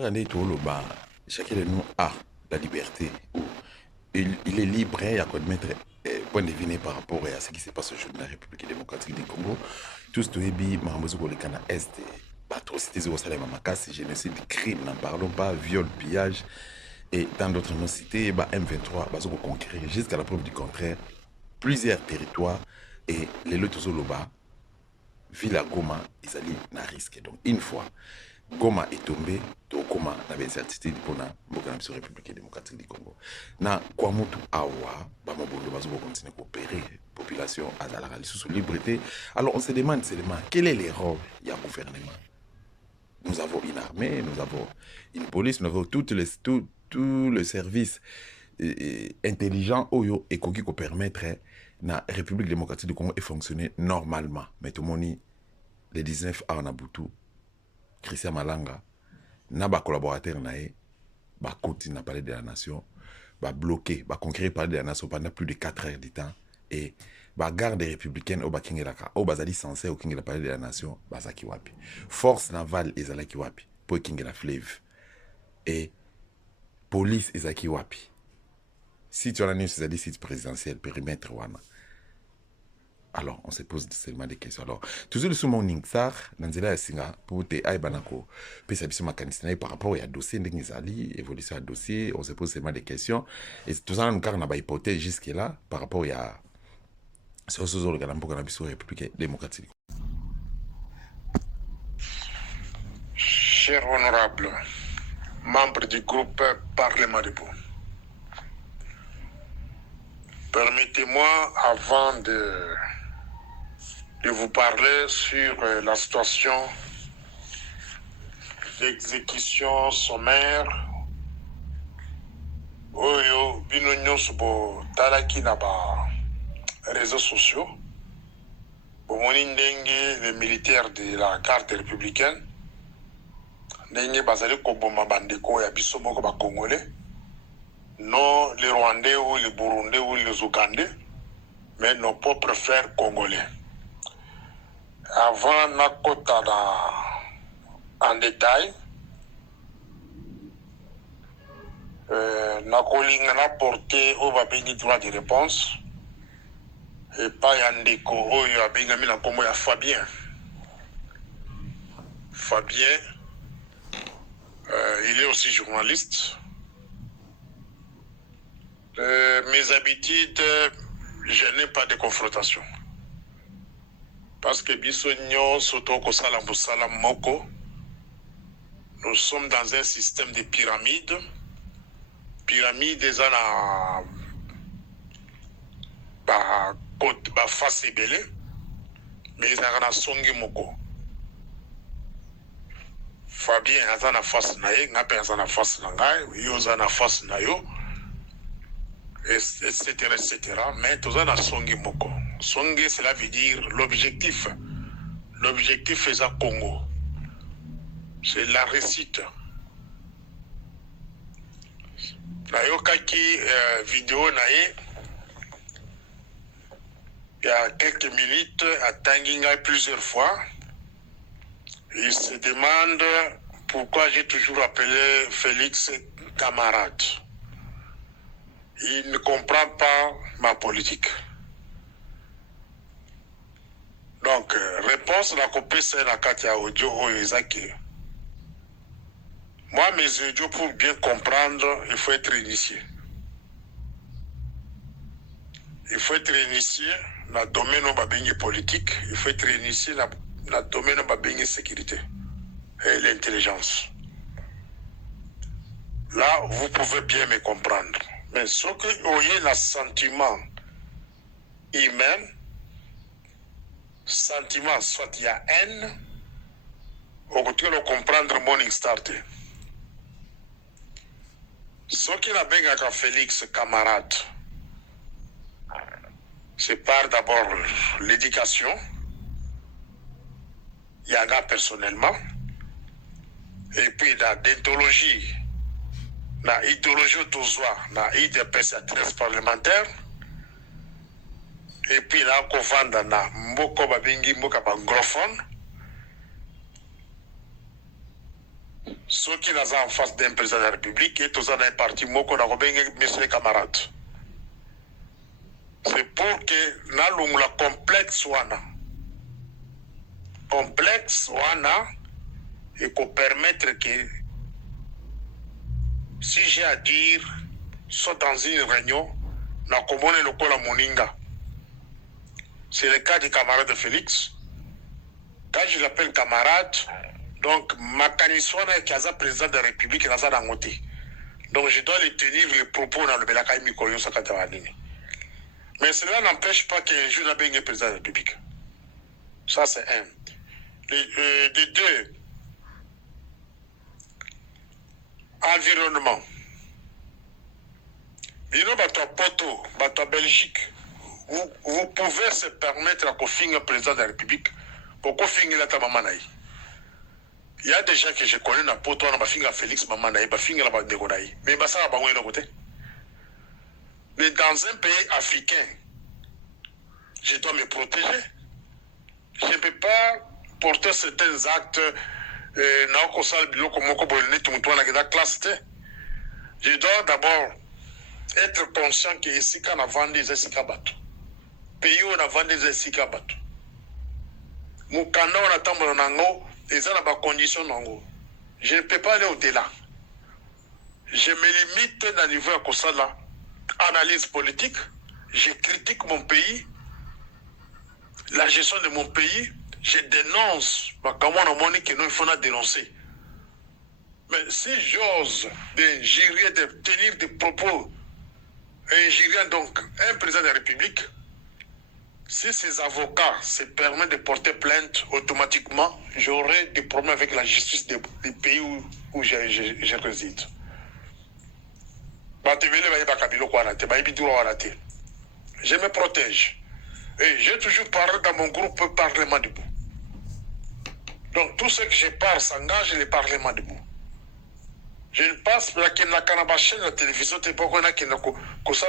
Kagane Toloba, chacun de nous a la liberté. Il est libre, il y a quoi de mettre point de vue par rapport à ce qui se passe aujourd'hui dans la République démocratique du Congo. Tout ce qui est dit, Mahamouzo Kolekana Est, atrocités au Salem Makassi, génocide, crime, n'en parlons pas, viol, pillage, et dans d'autres nos cités, M23, Bazo conquérir jusqu'à la preuve du contraire plusieurs territoires et les Lotozoloba, Villa Goma, ils allaient na risque. Donc, une fois, Goma est tombé, Goma avait une certitude pour la République démocratique du Congo. Na Kwamutu Awa, Bamabondo Bazo continuer à coopérer, population à la réalité sous liberté. Alors, on se demande seulement quel est le rôle du gouvernement. Nous avons une armée, nous avons une police, nous avons tout le service intelligent Oyo et qui peut permettre la République démocratique du Congo de fonctionner normalement. Mais tout le monde, le 19 à Nabutu, Christian Malanga, na collaborateur nae, continue à parler de la nation, bloqué, conquérir parler de la nation pendant plus de 4 heures du temps et garde républicaine au Bakingela au bazali censé au Kingela parler de la nation, bazaki wapi. Force navale ezalaki wapi pour Kingela fleuve et police ezaki wapi. Si tu as la c'est-à-dire site présidentiel, périmètre wana. Alors, on se pose seulement des questions. Alors, toujours sous mon Ningsar, Nanzela Singa, pour te Aibanako, Pesabiso Makanisna, par rapport à dossier, Ndengizali, évolution à dossier, on se pose seulement des questions. Et tout ça, on a hypothèse jusque-là, par rapport à ce que nous avons pour la République démocratique. Cher honorable, membre du groupe Parlement debout, permettez-moi, avant de vous parler sur la situation d'exécution sommaire oyo bino nyonso bo talaki na ba réseaux sociaux bomoni ndenge les militaires de la garde républicaine ndenge bazali koboma bandeko ya biso moko ba congolais, non les rwandais ou les burundais ou les ougandais, mais nos propres frères congolais. Avant nakota en détail, nakolinga na porter au babengi droit de réponse et pas yandeko oyo abengami na kombo ya Fabien. Fabien, il est aussi journaliste. Mes habitudes, je n'ai pas de confrontation. Parce que Bissonio, Sotoko Salam Moko, nous sommes dans un système de pyramides. Pyramides, ils ont la face ébélée, mais ils ont la songi Moko. Fabien, ils ont la face naïe, ils ont la face naïe, ils ont la face naïe, etc., etc. Mais tous ont la songi Moko. Songe, cela veut dire l'objectif. L'objectif est à Congo. C'est la réussite. Nayokaki vidéo nae. Il y a quelques minutes à Tanginga plusieurs fois. Il se demande pourquoi j'ai toujours appelé Félix camarade. Il ne comprend pas ma politique. Donc, réponse la copie c'est la carte audio au Ezaki. Moi, mes audios, pour bien comprendre, il faut être initié. Il faut être initié dans le domaine de politique. Il faut être initié dans le domaine de la sécurité et l'intelligence. Là, vous pouvez bien me comprendre. Mais ce que vous avez le sentiment humain, sentiment, soit il y a haine, au côté de comprendre mon extarte. Ce qui n'a pas qu'à Félix camarade, c'est par d'abord l'éducation, il y en a personnellement, et puis la déontologie, la idéologie autozoa, la IDPS à 13 parlementaires, et puis la Kovanda na Mboko Babingi Mboka anglophone. ceux qui sont en face d'un président de la République et tous dans un parti moko na kobenga messieurs les camarades. C'est pour que na la complexe wana et qu'on permettre que si j'ai à dire soit dans une réunion na komone lokola moninga. C'est le cas du camarade Félix. Quand je l'appelle camarade, donc Makaniswana qui est président de la République n'a pas d'angoté. Donc je dois lui tenir les propos dans le Belakaï Mikoyo Sakatawanini. Mais cela n'empêche pas qu'un jour n'a pas été président de la République. Ça c'est un. De deux, environnement. You know, bateau Poto, bateau Belgique, vous pouvez se permettre à confier un président de la République pour confier la Tamamanaï. Il y a des gens que je connais dans Poto, on a finir Félix Mamanaï, on a finir la Bandegonaï. Mais ça va pas de côté. Mais dans un pays africain, je dois me protéger. Je ne peux pas porter certains actes je dois d'abord être conscient que ici quand on a vendu des escabatu pays on a vendu des escabatu mukanda on attend mon nango et ça n'a pas condition nango je ne peux pas aller au-delà je me limite dans le niveau à Kosala analyse politique je critique mon pays la gestion de mon pays je dénonce comment on a dit que nous il faut la dénoncer. Mais si j'ose d'injurier, de tenir des propos injuriant donc un président de la République, si ces avocats se permettent de porter plainte, automatiquement, j'aurai des problèmes avec la justice des pays où je réside. Je me protège. Et j'ai toujours parlé dans mon groupe Parlement debout. Donc tout ce que je parle s'engage le Parlement debout. Je ne pense pas qu'il n'y a qu'à chaîne la télévision, c'est pas qu'il y a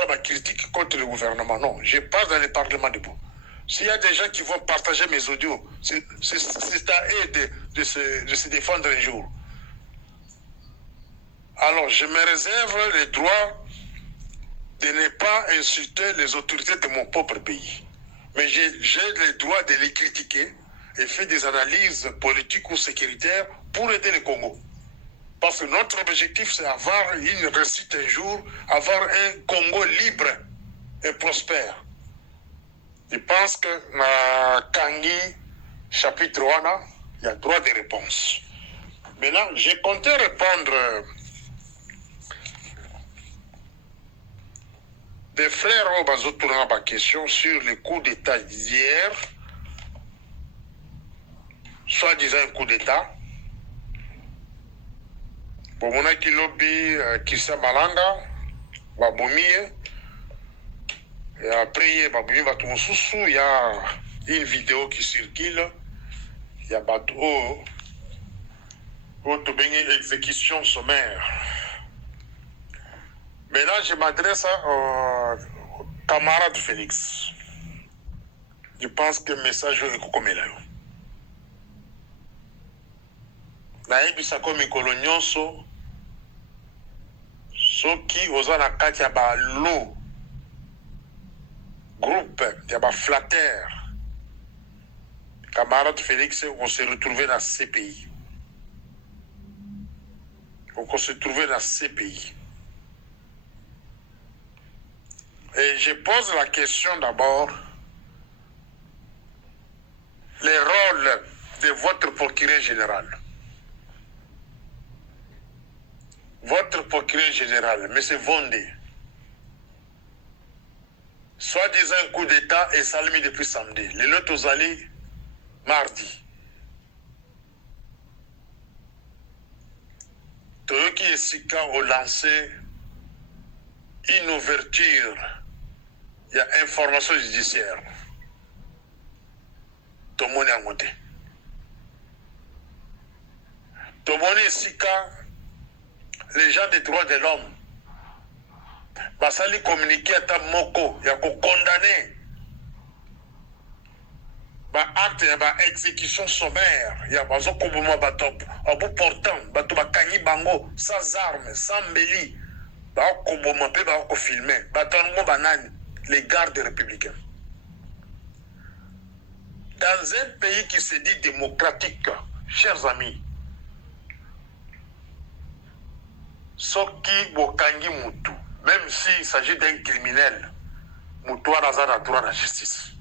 qu'à critique contre le gouvernement. Non, je parle dans le Parlement debout. S'il y a des gens qui vont partager mes audios, c'est à eux de se défendre un jour. Alors, je me réserve le droit de ne pas insulter les autorités de mon propre pays. Mais j'ai le droit de les critiquer et faire des analyses politiques ou sécuritaires pour aider le Congo. Parce que notre objectif, c'est avoir une réussite un jour, avoir un Congo libre et prospère. Je pense que dans Kangi, chapitre 1, il y a droit de réponse. Maintenant, j'ai compté répondre des frères Obazo tournant ma question sur le coup d'État d'hier, soi-disant un coup d'État. Pour mon qui lobby Kissa Malanga, Babomie, et après Babomie Batoumoussousou, il y a une vidéo qui circule, il y a Batou, exécution sommaire. Maintenant, je m'adresse au camarade Félix. Je pense que le message est comme là. Naïbisa comme Kolonioso, soki oza na kati ya ba lo groupe ya ba flatter camarade Félix on se retrouver dans ces pays. On se trouver dans ces pays. Et je pose la question d'abord le rôle de votre procureur général. Votre procureur général, M. Vondé, soi-disant un coup d'État est salmi depuis samedi. Les lots aux allés, mardi. Tout qui est si quand on lancé une ouverture, il y a information judiciaire. Tout le monde est en côté. Tout le monde est si quand les gens des droits de l'homme, basali communiquer à ta moko, il y a qu'on condamner acte ya exécution sommaire ya bazo koboma bato à bout portant bato bakangi bango sans armes sans mbeli bakoboma mpe bakofilme bato yango banani les gardes républicains dans un pays qui se dit démocratique, chers amis, soki bokangi mutu, même s'il s'agit d'un criminel, mutu wana droit na justice.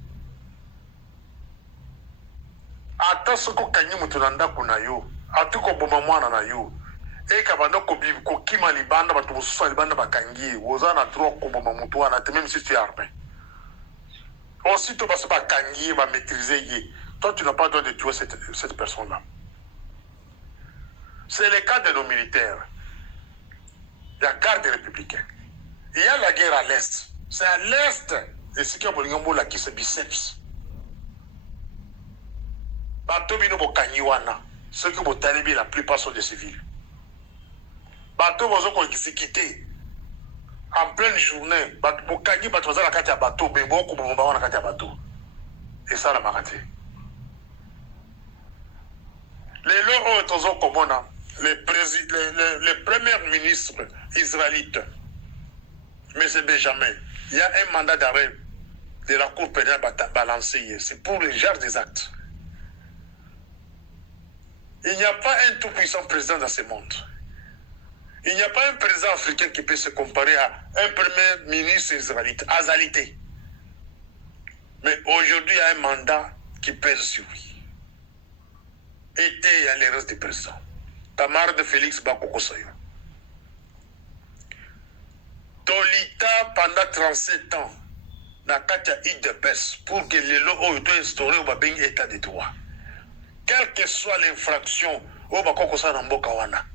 Ata soko kangi mutu na ndako na yo, atuko boma mwana na yo, eka banda kokima libanda batu mosusu libanda bakangi, oza na droit koboma mutu wana te, même si tu es armé. Aussitôt, parce que Kangi va maîtriser, toi tu n'as pas le droit de tuer cette personne-là. C'est le cas de nos militaires. Il y a garde républicaine. Il y a la guerre à l'Est. C'est à l'Est. Et ce qui a là qui se biceps. Bato bino bo kanyiwana. Ceux qui vont talibi, la plupart sont des civils. Bato bozo ko exécuté. En pleine journée, Bokagi Batwaza la carte à bateau, Bebo Koubomba la carte à bateau. Et ça, la maraté. Les leurs autres communs, les premiers ministres israélites, M. Benjamin, il y a un mandat d'arrêt de la Cour pénale balancé. C'est pour le genre des actes. Il n'y a pas un tout-puissant président dans ce monde. Il n'y a pas un président africain qui peut se comparer à un premier ministre israélite, Azalité. Mais aujourd'hui, il y a un mandat qui pèse sur lui. Était il y a les restes du président. Camarade de Félix Bakokosoyo. Tolita pendant 37 ans, na katia IDPS pour que les lois soient instaurés au babing état de droit. Quelle que soit l'infraction, au Bakokosa Nambokawana.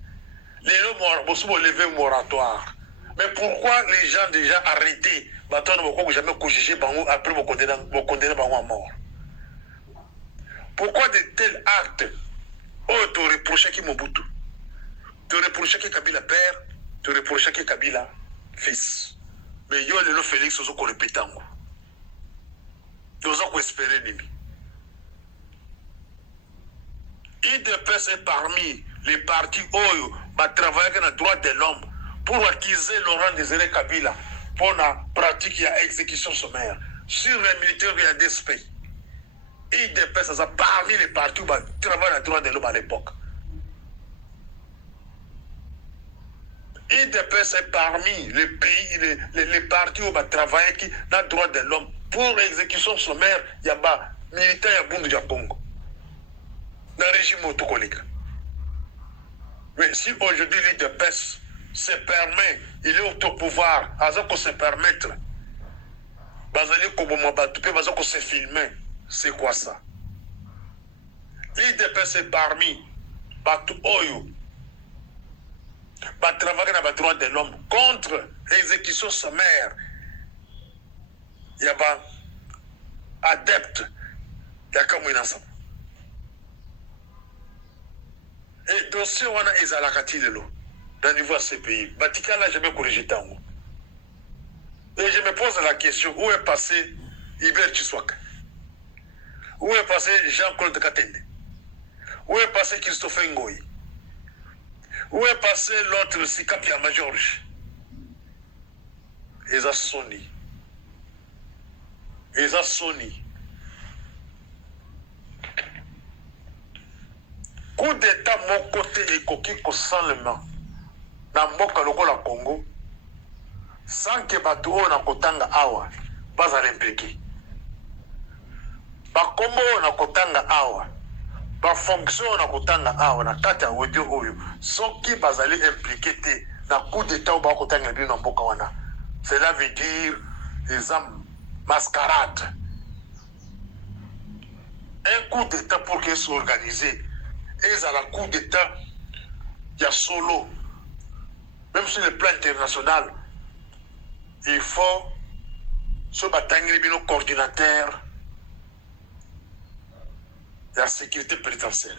Les lois sont lever moratoire. Mais pourquoi les gens déjà arrêtés, ne jamais juger après vous condamner à mort? Pourquoi de tels actes? Oh, tu reproches qui Mobutu, tu reproches qui Kabila père, tu reproches qui Kabila fils. Mais yo le Félix ozo ko répétango. Ozo ko espérer nimi. IDPS est parmi les partis Oyo va travailler dans le droit de l'homme pour accuser Laurent Désiré Kabila pour la pratique et exécution sommaire sur les militaires et les DSP. IDPS est parmi les partis qui travaillent dans le droit de l'homme à l'époque. IDPS est parmi les pays, les partis qui travaillent dans le droit de l'homme pour l'exécution sommaire. Il y a des militaires à Congo. Dans le régime autocollique. Mais si aujourd'hui l'IDPS se permet, il est au pouvoir, il se permettre, il se filmer, c'est quoi ça? L'IDPS est parmi Batu Oyo, travailler dans le droit de l'homme contre l'exécution sommaire. Il y a des adeptes, il y a comme une ensemble. Et dossier on a ezalakati de l'eau dans le niveau de ce pays. Vatican n'a jamais corrigé tango. Et je me pose la question, où est passé Iber Chiswaka? Où est passé Jean-Claude Katende? Où est passé Christophe Ngoyi? Où est passé l'autre Sikap Yama Georges? Eza Sony. Eza Sony. Coup d'état mon côté et coquille seulement dans mboka lokola Congo sans que bato na kotanga awa pas à l'impliquer. Ba kombo na kotanga awa ba fonction na kotanga awa na kata audio oyo soki bazali impliqué te na coup d'état ba kotanga bi na mboka wana. Cela veut dire les hommes mascarade. Un coup d'état pour qu'ils soient organisés. Et à la coup d'état, il y a solo. Même sur le plan international, il faut se battre nos coordinateurs de la sécurité pénitentiaire.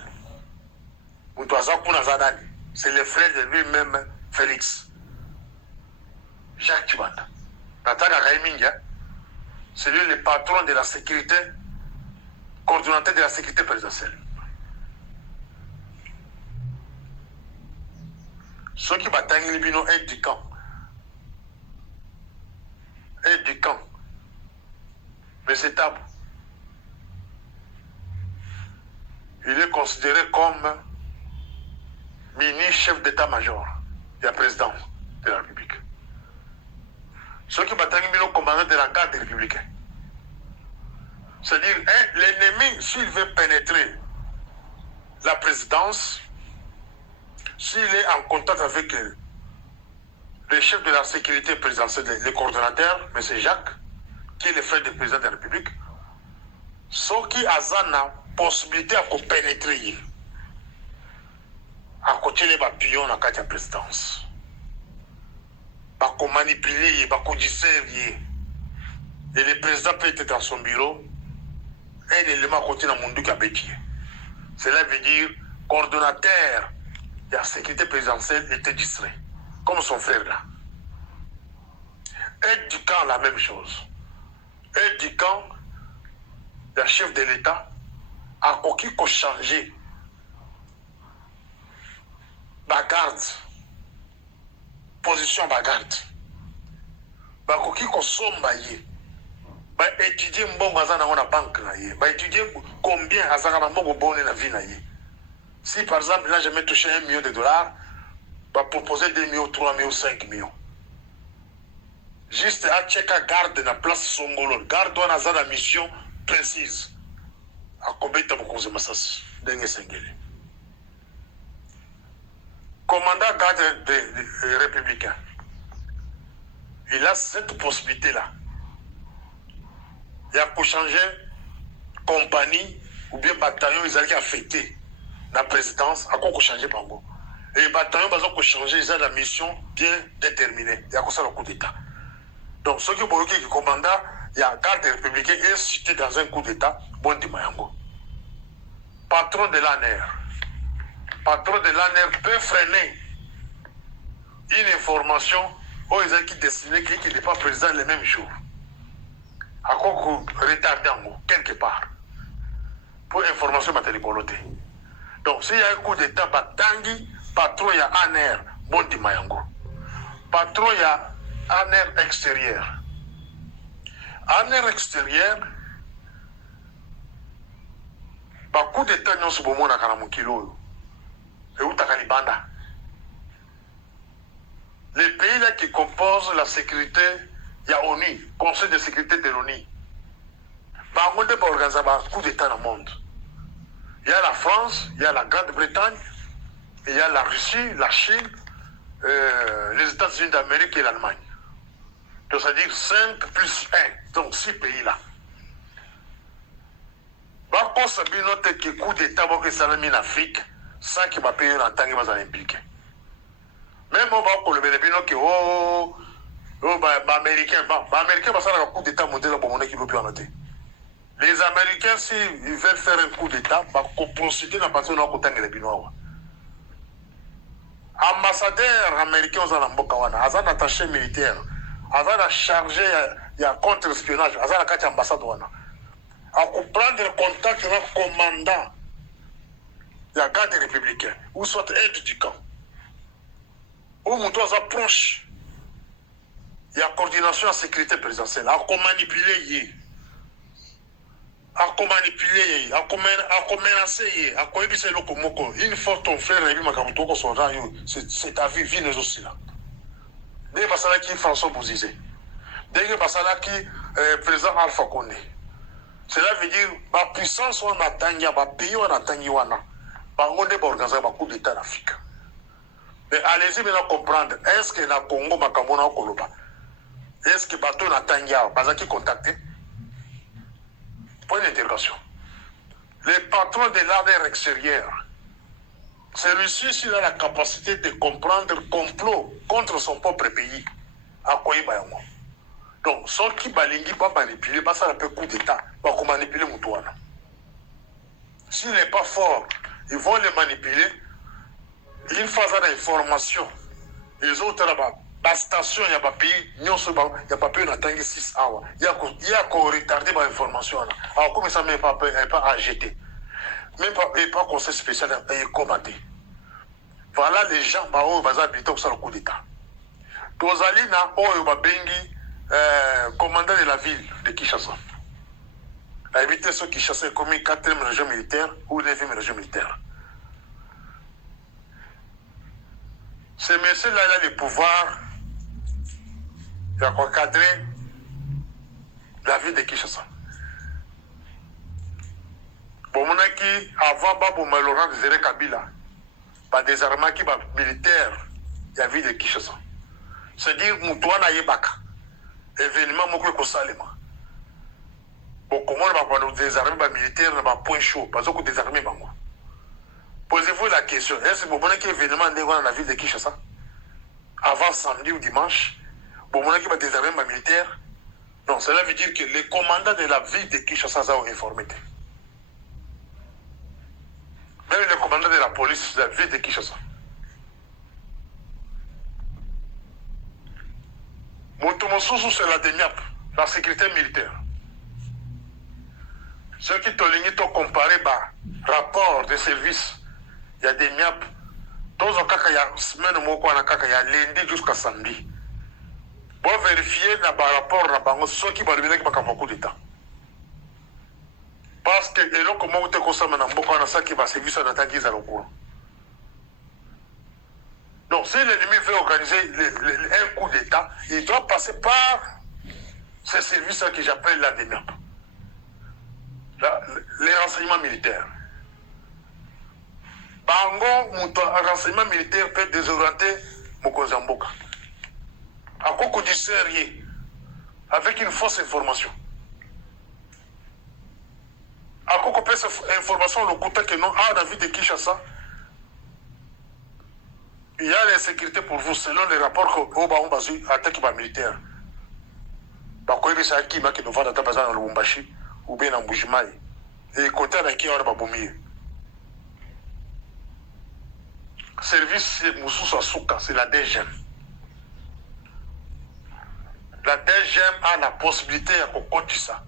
C'est le frère de lui-même, Félix. Jacques Chibanda. C'est lui le patron de la sécurité coordonnateur de la sécurité présidentielle. Ceux qui battent Libino est du camp. Est du camp. Mais c'est tabou. Il est considéré comme mini-chef d'état-major de la présidence de la République. Ceux qui battent Libino commandant de la garde républicaine. C'est-à-dire, l'ennemi, s'il veut pénétrer la présidence, s'il est en contact avec le chef de la sécurité présidentielle, le coordonnateur, M. Jacques, qui est le frère du président de la République, ceux qui ont la possibilité de pénétrer, à côté des papillons dans la présidence, de manipuler, de discerner, et le président peut être dans son bureau, un élément à côté dans le monde qui a bêtisier. Cela veut dire coordonnateur de la sécurité présidentielle était distrait, comme son frère là. Aide du camp, la même chose. Aide du camp, le chef de l'État a qui a changé la garde, position de la garde. Qui a sombaillé. Étudier mbongo azana na banque na ye. Étudier combien azana mbongo bonne na vie na ye. Si par exemple là je mets touché $1 million, va proposer 2 millions, 3 millions, 5 millions. Juste à checker garde na place Songolo. Garde on a une mission précise. À combien de temps vous massas dengue sengeli. Commandant garde des républicains. Il a cette possibilité là. Il y a pour changer compagnie ou bien bataillon, ils allaient affecter la présidence, à quoi changer par vous. Et les bataillons, ils ont changé, ils ont la mission bien déterminée. Il y a quoi ça le coup d'État. Donc, ceux qui ont qui commandent, il y a un garde républicain incité dans un coup d'État, bon de Mayango. Patron de l'ANER. Patron de l'ANER peut freiner une information aux gens qui destinent qui n'est pas président le même jour. À quoi retarder quelque part pour information matérielle. Donc s'il y a un coup d'état, Tangi, patron il y a ANER, Bondi Mayango. Patron il y a ANER extérieur. ANER extérieur, coup d'état non sur le monde à Karamukilo. Et où t'as Kalibanda. Les pays là qui composent la sécurité, il y a ONU, Conseil de sécurité de l'ONU. Bah, on ne peut pas organiser un coup d'État dans le monde. Il y a la France, il y a la Grande-Bretagne, il y a la Russie, la Chine, les États-Unis d'Amérique et l'Allemagne. Donc, c'est-à-dire 5 plus 1, donc 6 pays là. Bah, quand ça veut noter que coup d'État va en Afrique, sans qu'il va payer en tant que va impliqué. Même on va le bénéfice que Américain va faire un coup d'État mondial pour mon équipe qui peut noter. Les Américains, s'ils veulent faire un coup d'État, vont procéder dans la partie de la Binois. Ambassadeur américain aux Alambokawana, Azan attaché militaire, Azan chargé il y a contre-espionnage, Azan a 4 ambassadeurs. À prendre contact avec le commandant de la garde républicaine, ou soit aide du camp. Où on doit approcher, il y a coordination en sécurité présidentielle, à manipuler, à manipuler, à menacer, à quoi c'est le comoko. Une fois ton frère et lui, c'est ta vie, vie nous aussi là. Dès que ça qui François Bouzizé, dès que ça qui président Alpha Condé. Cela veut dire que la puissance on attend, le pays on attend, on est organisé un coup d'État en Afrique. Mais allez-y maintenant comprendre, est-ce que le Congo Makamona ou Koloba, est-ce que le bateau n'attend pas qui contacté? Point d'interrogation. Le patron de l'ANER extérieur, celui-ci s'il a la capacité de comprendre le complot contre son propre pays, à quoi il va y avoir. Donc, ceux qui balingui pas manipuler, ça peut coup d'État, pas manipuler Moutouana. S'il n'est pas fort, ils vont le manipuler. Une phase d'information, les autres là-bas, la station, il y a pas pays, il y a pas pays, on attend 6 hours. Il y a qu'on retardé ma information. Alors, comme ça, mais pas AGT. Même pas, et pas conseil spécial, et commandé. Voilà les gens, bah, oh, ils habitent au coup d'État. Tozalina, oh, Bengi, commandant de la ville de Kinshasa. A évité ceux qui chassaient comme 4e région militaire ou 9e région militaire. Ce monsieur-là, il a le pouvoir d'encadrer la ville de Kinshasa. Bon, mon qui avant Babou Laurent Désiré Kabila, par des armées qui sont militaires, il y a ville de Kinshasa. C'est-à-dire, Moutouana Yebaka, événement Moko Kosalema. Bon, comment on va désarmer militaires dans un point chaud, parce que désarmer bango. Posez-vous la question, est-ce que vous avez un événement dans la ville de Kinshasa avant samedi ou dimanche, vous avez un désarmer militaire? Non, cela veut dire que les commandants de la ville de Kinshasa sont informés. Même les commandants de la police de la ville de Kinshasa. Motomosusu, c'est la DENIAP, la sécurité militaire. Ceux qui t'ont comparé rapport de service, il y a des MIAP. Dans un cas, il y a une semaine, il y a lundi jusqu'à samedi. Pour vérifier le rapport, ceux qui vont venir avec un coup d'État. Parce que, et là, comment vous te consommez dans beaucoup de ça qui va servir à l'attaque à l'eau. Donc, si l'ennemi veut organiser un coup d'État, il doit passer par ces services-là que j'appelle la DENIAP. Les renseignements militaires. Bango, un renseignement militaire peut désorienter Mokozamboka. À quoi du sérieux, avec une fausse information. À quoi peut cette information, le côté que non, dans la ville de Kinshasa, il y a l'insécurité pour vous, selon les rapports que on basé attaque militaire. Bakoye bisa qui m'a qui nous va dans le Lubumbashi ou bien en Mbujimayi. Et côté avec qui on va bomber. Service Moussou Souka, c'est la DGM. La DGM a la possibilité de continuer ça.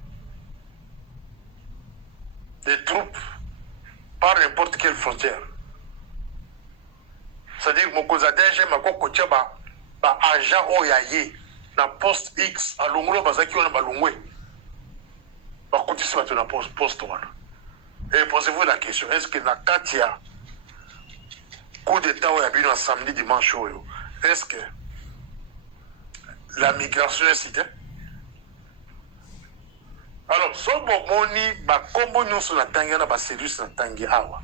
Les troupes, par n'importe quelle frontière. C'est-à-dire que la DGM a continué à agent Oyaye, dans poste X, à l'ongolo, bazaki on a balongwe. Va continuer à dans poste 1. Et posez-vous la question, est-ce que la Katia, coup d'État où il y a eu un samedi, dimanche, est-ce que la migration est citée? Alors, si on a combo nous sur la tangana, ba service na tangi awa.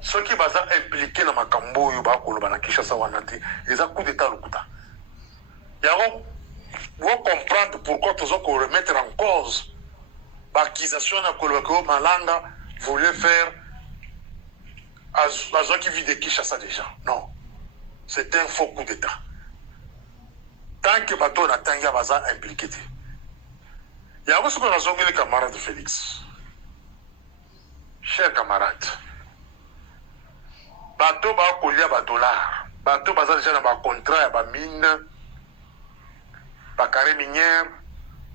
Ceux qui sont impliqués dans ma cambo, na Kinshasa wanate, ils ont coup d'État lokuta. Vous comprendre pourquoi tous on remettre en cause l'accusation que Malanga voulait faire à ceux qui vivent de Kinshasa déjà. Non. C'est un faux coup d'État. Tant que bateau na tangi baza impliqué. Il y a aussi les camarades de Félix. Chers camarades, bateau va coller à $. Bateau va déjà dans un contrat, à mine, à carré minière,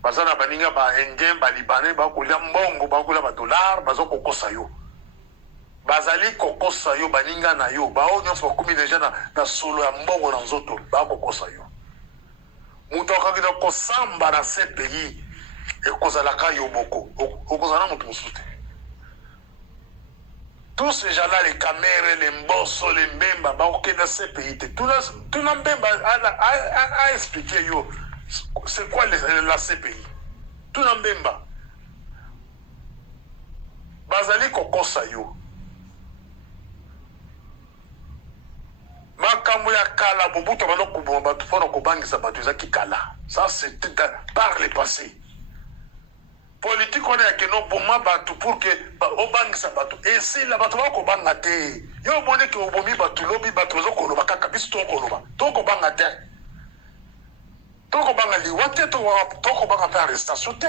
baza na baninga ba indien, ba libanais, ba coller mbongo, ba coller à $, baza koko sayo. Bazali koko sayo, baninga na yo, ba onyo fa komi déjà na solo ya mbongo na nzoto, ba koko sayo. Muto akakita ko samba na ce pays. Et Kozalaka Yoboko, Okozana Moutousoute. Tous ces gens-là, les caméras, les mbossos, les mbemba, ok, dans ces pays, tout le mbemba a expliqué, c'est quoi la CPI? Tout le mbemba. Bazali Kokosa yo. Makambo ya kala, Mobutu Bano Kubomba, Tufano Kobangi Sabatuza Kikala. Ça, c'était par le passé. Politique on est que non pour moi pour que au banque ça bateau et c'est la bateau ko banga te yo boné que au bomi bateau lobi bateau zo ko loba kaka biso to ko loba to ko banga te to ko banga li wate to ko banga faire arrestation te.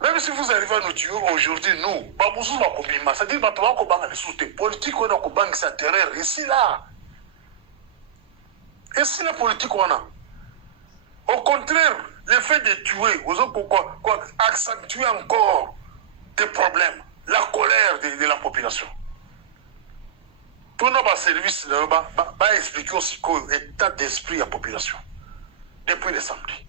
Même si vous arrivez à nous tuer aujourd'hui nous ba musu ba ko bima ça dit bateau ko banga les sous politique on a ko banque ça terreur ici là Et si la politique on a, au contraire, le fait de tuer, quoi, accentuer encore des problèmes, la colère de la population. Tout notre service va expliquer aussi l'état d'esprit de la population depuis le samedi.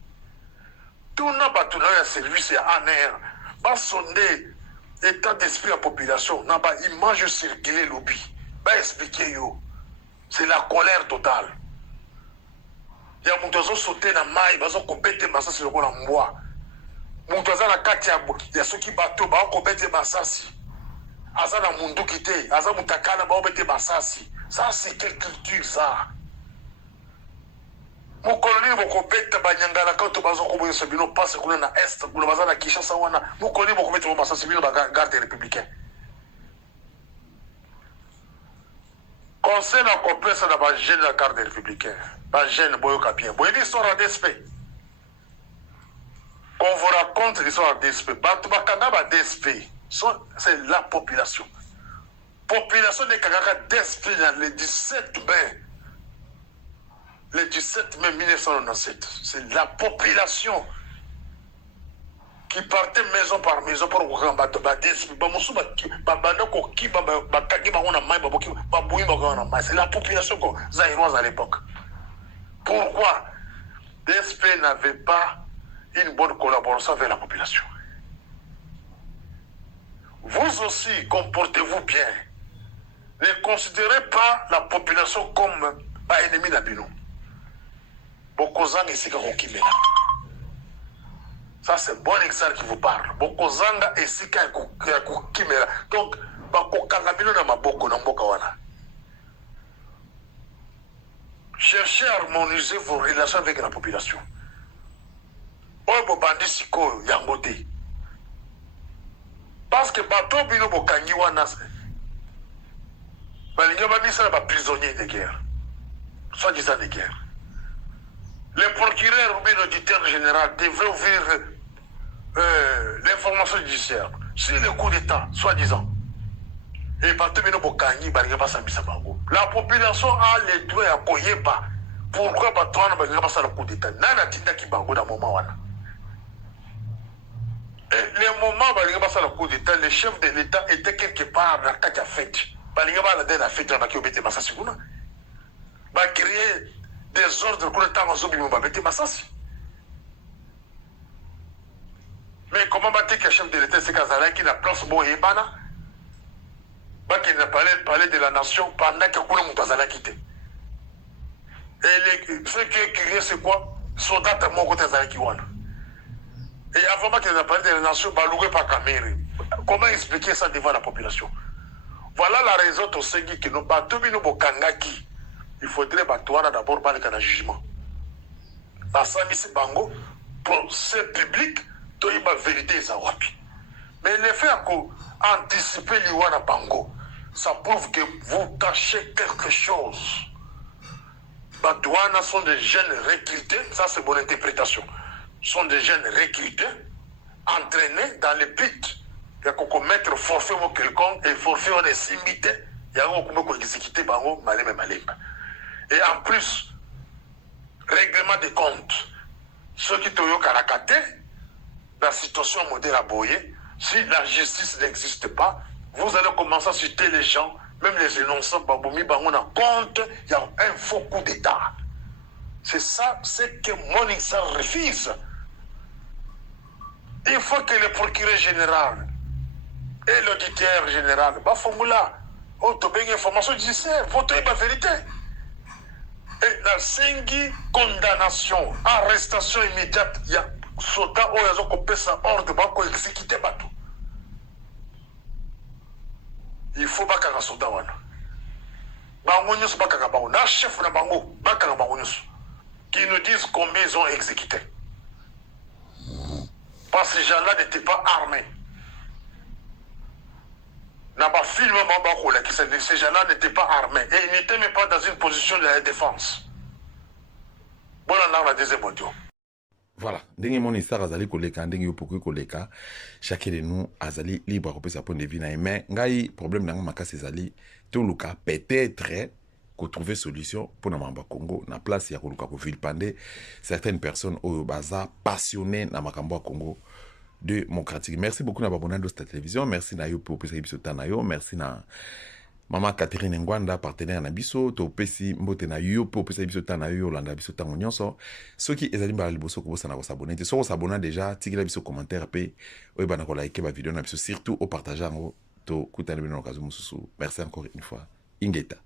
Tout notre service en air va sonder l'état d'esprit de la population, n'a pas image circuler lobby, va expliquer yo. C'est la colère totale. Il y a des gens qui sautent dans le maïs, ils ont compété masasi le rôle en bois. Les gens qui ont katia, il y a ceux qui battent, ils ont compété masasi. Azana mundu kite, azana mutakana ba obete masasi. Ça c'est quelle culture ça? Mon colonel vont compéter ba nyangala quand tu bazo kobo yeso bino passe kuna na est, kuna bazana Kinshasa wana. Mon colonel vont compéter masasi bino ba garde républicain. Conseil na complexe na ba jeune la garde républicain. Ba jeune boyoka bien. Boyebi histoire d'SP. Qu'on vous raconte l'histoire d'SP. Batu bakanda ba DSP. C'est la population. Population de Kagaka d'esprit le 17 mai. Le 17 mai 1997. C'est la population qui partait maison par maison pour combattre d'esprit. C'est la population zaïroise à l'époque. Pourquoi DSP n'avait pas une bonne collaboration avec la population? Vous aussi, comportez-vous bien. Ne considérez pas la population comme un ennemi d'Abino. Bokozanga ici Kakokimela. Ça, c'est un bon exemple qui vous parle. Bokozanga ici Kakokimela. Donc, Bakokangabino na maboko na mboka wana. Cherchez à harmoniser vos relations avec la population. Oyo bandi siko yangote. Parce que bateau bino bokangi wana balinga babisa ba prisonniers de guerre, soi-disant de guerre. Le procureur ou l'auditeur général devrait ouvrir l'information judiciaire sur le coup d'état, soi-disant. Et bateau bino bokangi balinga basambisa bango. La population a le droit à koyeba. Pourquoi bateau wana balinga basa le coup d'état? Nana tinda ki bango dans moment wana. Et le moment où le coup d'État, le chef de l'État était quelque part dans la fête. La fête dans va créer des ordres pour le temps en zombie, mais comment va-t-il que le chef de l'État, c'est Kazala qui n'a place pour Ebana, qui n'a pas parlé de la nation pendant que le Kazala quitté. Et ce qui est curieux, c'est quoi? Soldat à mon côté, Kazala qui wana. Et avant qu'il ait parlé de la nation, par Kamere. Comment expliquer ça devant la population? Voilà la raison de ce que nous battons Bokangaki. Il faudrait battre d'abord par le jugement. La Samisi Bango, pour ce public, il y a la vérité. Mais le fait d'anticiper l'Iwana Bango, ça prouve que vous cachez quelque chose. Batouana sont des jeunes recrutés, ça c'est mon interprétation. Sont des jeunes recrutés, entraînés dans le but de commettre forfait ou quelconque, et forfait on est simité, il y a un exécuté par malem. Et en plus, règlement des comptes, ceux qui ont caracté, la situation modèle à Boyer, si la justice n'existe pas, vous allez commencer à citer les gens, même les énonçants, Baboumi, Bangon en compte, il y a un faux coup d'État. C'est ça, c'est que Monissa refuse. Il faut que le procureur général et l'auditeur général, formula, information judiciaire, voter la vérité. Et la 5 condamnation, arrestation immédiate, il y a Sota Oyazo Kopesa ordre pour exécuter Batou. Il faut pas qu'un Sota Wana. Bangonyus Bakagabango, la chef de Bango, Bakagabangonyus, qui nous disent combien ils ont exécuté. Parce que ces gens-là n'étaient pas armés. Ces gens-là n'étaient pas armés. Et ils n'étaient même pas dans une position de défense. Bon, on a la deuxième audio. Voilà. Dès que mon histoire azali koleka, dès que pourquoi koleka, chacun de nous azali libre à sa point de vue. Mais ngai problème dans ma cas c'est azali tout le cas peut-être trouver solution pour le Congo na place ya koluka ko vilpande certaines personnes au baza passionnées na makambo Congo démocratique. Merci beaucoup na babonando cette télévision, merci na yo pour pesa biso na yo, merci na Mama Catherine Ngwanda, partenaire na biso, to pesi mbote na yo pour pesa biso na yo landa biso tango nyonso. Ceux qui ezali ba liboso ko bosana ko s'abonner, te so s'abonner déjà, tikela biso commentaire pe oyeba na ko like ba vidéo na biso, surtout au partager ngo to kutana bino okazo mususu. Merci encore une fois. Ingeta.